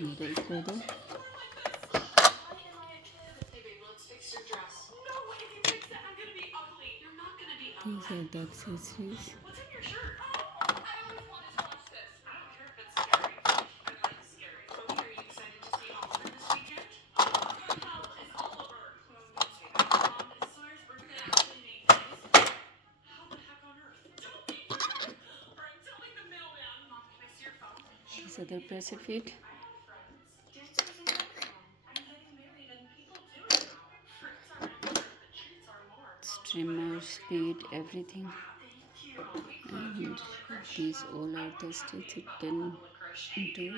Middle feather. These are the accessories. These are the pressure fit. Trimmer, speed, everything. And these all are the stitches you can do.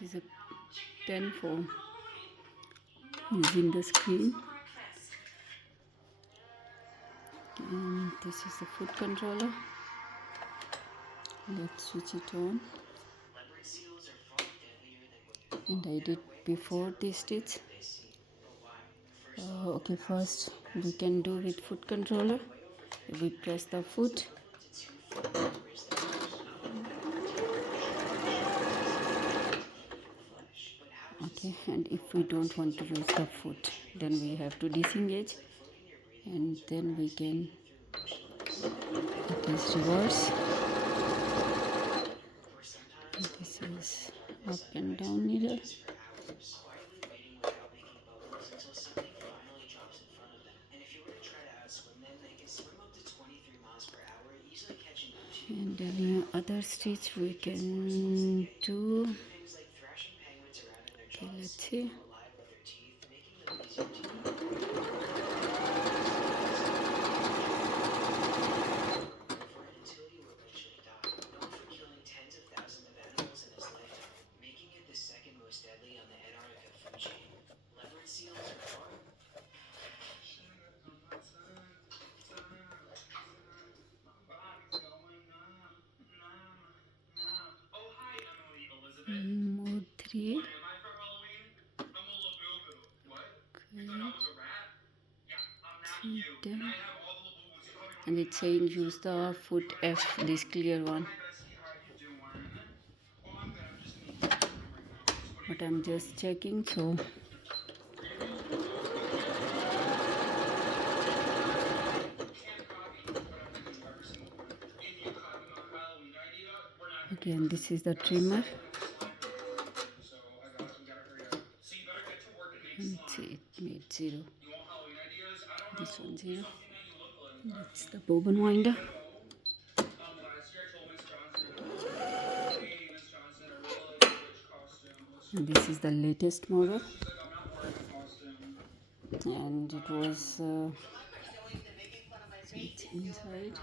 This is a pen for using the screen. And this is the foot controller. Let's switch it on. And I did before this stitch. Okay, first we can do with foot controller. We press the foot. Okay, and if we don't want to use the foot, then we have to disengage, and then we can press reverse. And this is up and down needle. And any other stitch we can do. Okay, let's see. More 3. Okay. Done. And it's saying use the foot F, this clear one. But I'm just checking, so okay, and this is the trimmer. Let's see, it made 0. This one 0. That's the bobbin winder. And this is the latest model. And it was it's inside.